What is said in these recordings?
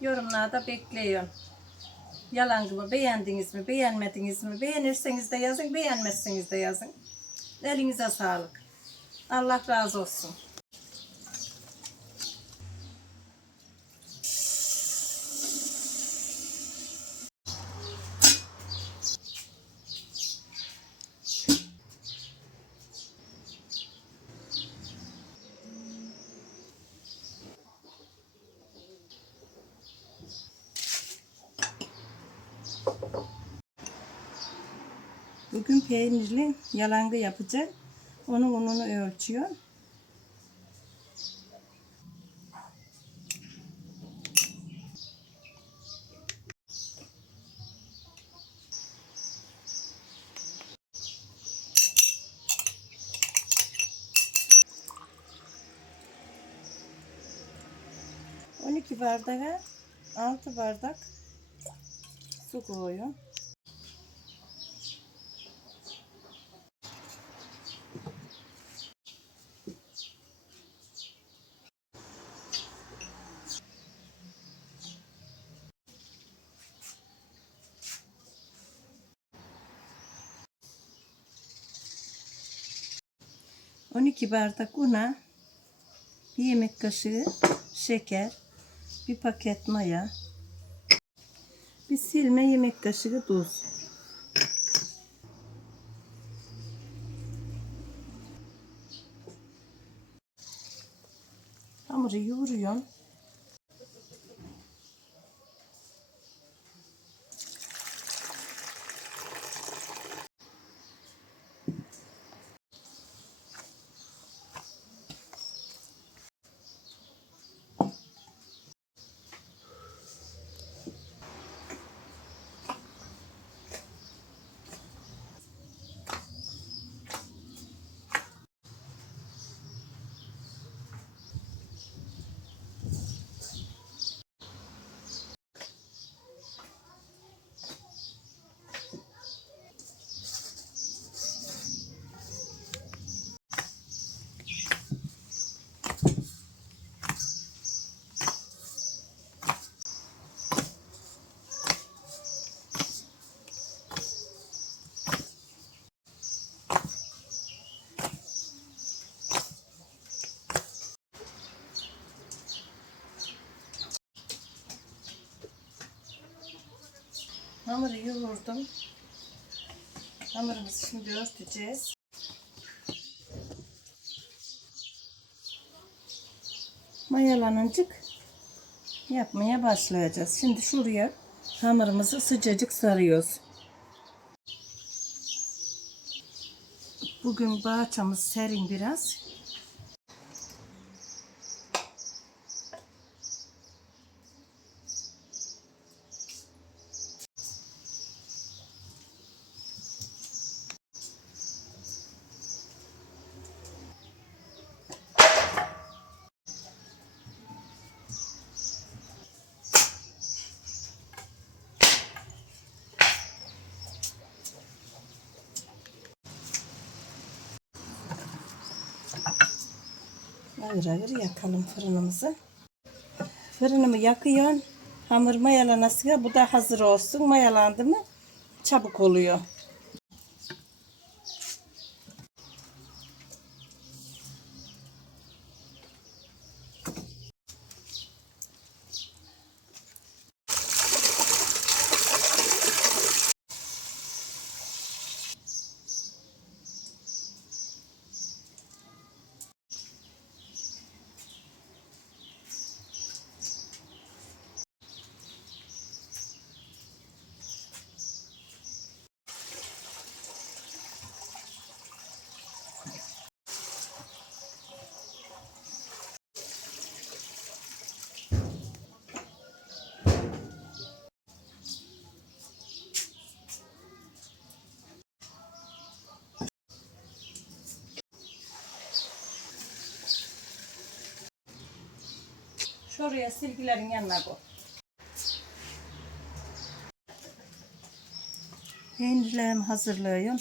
Yorumlarda bekliyorum. Yalancımı beğendiniz mi, beğenmediniz mi? Beğenirseniz de yazın, beğenmezseniz de yazın. Elinize sağlık. Allah razı olsun. Bugün peynirli yalangı yapacağım. Onun ununu ölçüyor. ...12 bardağa 6 bardak su koyuyorum. ...12 bardak una... ...1 yemek kaşığı şeker... ...1 paket maya... ...bir silme yemek kaşığı tuz. Hamuru yoğuruyorum. Hamuru yoğurdum. Hamurumuzu şimdi örteceğiz. Mayalanıncık yapmaya başlayacağız. Şimdi şuraya hamurumuzu sıcacık sarıyoruz. Bugün bahçemiz serin biraz. Ağır ağır yakalım fırınımızı. Fırınımı yakıyorum. Hamur mayalanasıya bu da hazır olsun. Mayalandı mı çabuk oluyor. Şuraya silgilerin yanına koy. Peynirlerimi hazırlıyorum.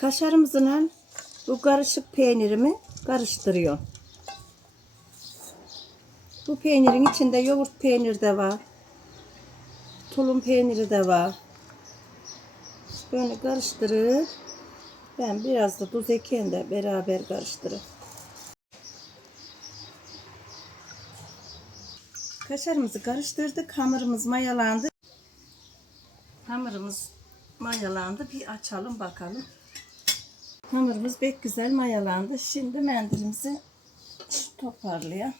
Kaşarımızla bu karışık peynirimi karıştırıyorum. Bu peynirin içinde yoğurt peyniri de var. Tulum peyniri de var. Böyle karıştırıp ben biraz da tuz ekeyim de beraber karıştırıp. Kaşarımızı karıştırdık. Hamurumuz mayalandı. Hamurumuz mayalandı. Bir açalım bakalım. Hamurumuz pek güzel mayalandı. Şimdi mendilimizi toparlayalım.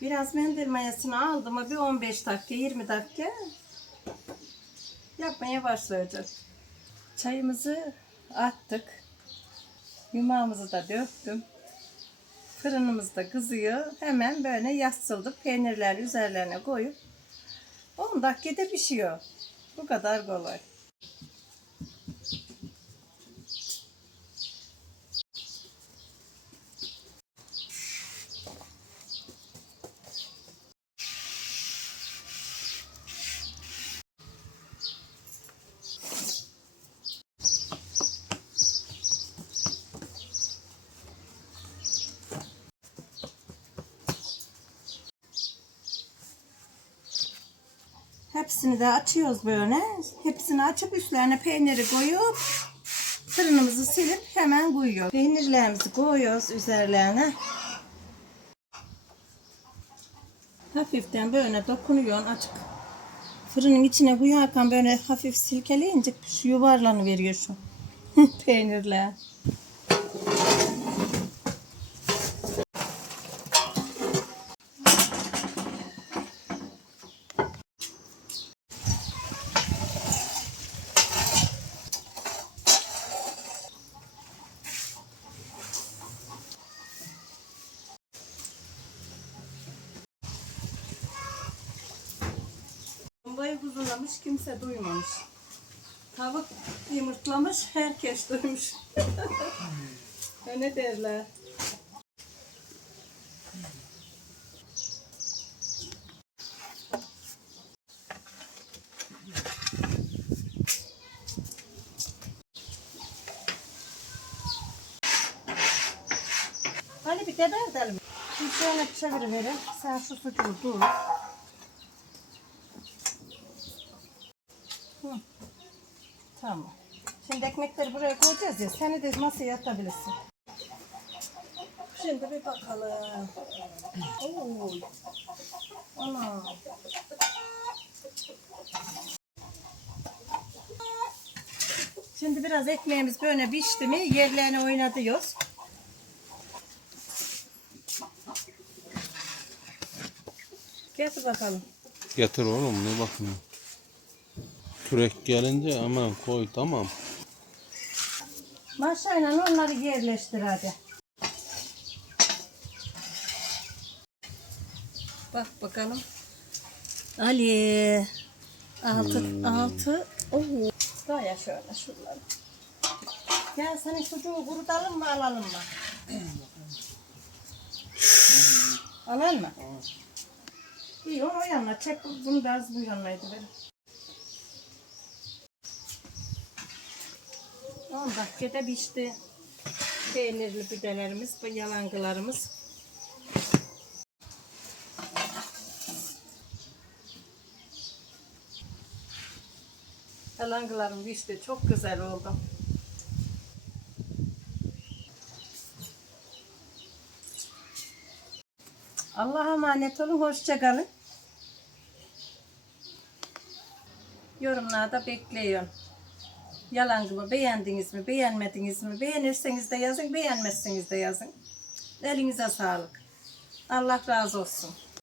Biraz mendil mayasını aldım. Bir 15 dakika 20 dakika yapmaya başlayacağız. Çayımızı attık. Yumağımızı da döktüm. Fırınımız da kızıyor. Hemen böyle yassıldık. Peynirleri üzerlerine koyup 10 dakikada pişiyor. Bu kadar kolay. Hepsini de açıyoruz böyle. Hepsini açıp üstlerine peyniri koyup fırınımızı silip hemen koyuyoruz. Peynirlerimizi koyuyoruz üzerlerine. Hafiften böyle dokunuyorsun açık. Fırının içine koyarken böyle hafif silkeleyince şu yuvarlanıveriyor şu peynirler. Bombayı huzurlamış, kimse duymamış. Tavuk yumurtlamış, herkes duymuş. Ne derler? Hani bir de edelim. Şimdi şöyle çeviriverin. Sen şu sucuğu dur. Tamam. Şimdi ekmekleri buraya koyacağız ya. Seni de masaya atabilirsin. Şimdi bir bakalım. Oo. Ana. Şimdi biraz ekmeğimiz böyle pişti mi yerlerine oynatıyoruz. Getir bakalım. Getir oğlum ne bakayım. Kürek gelince hemen koy tamam. Maşayla onları yerleştir hadi. Bak bakalım. Ali. Altı. Oo. Daya şöyle şuraları. Ya senin çocuğu kurutalım mı alalım mı? Alalım mı? İyi onu o yanına çek. Bunu da az bu yanına verin. 10 dakikada pişti. Peynirli pidelerimiz, bu yalancılarımız. Yalancılarım pişti. Çok güzel oldu. Allah'a emanet olun. Hoşça kalın. Yorumlarda bekliyorum. Yalancımı beğendiniz mi, beğenmediniz mi? Beğenirseniz de yazın, beğenmezseniz de yazın. Elinize sağlık. Allah razı olsun.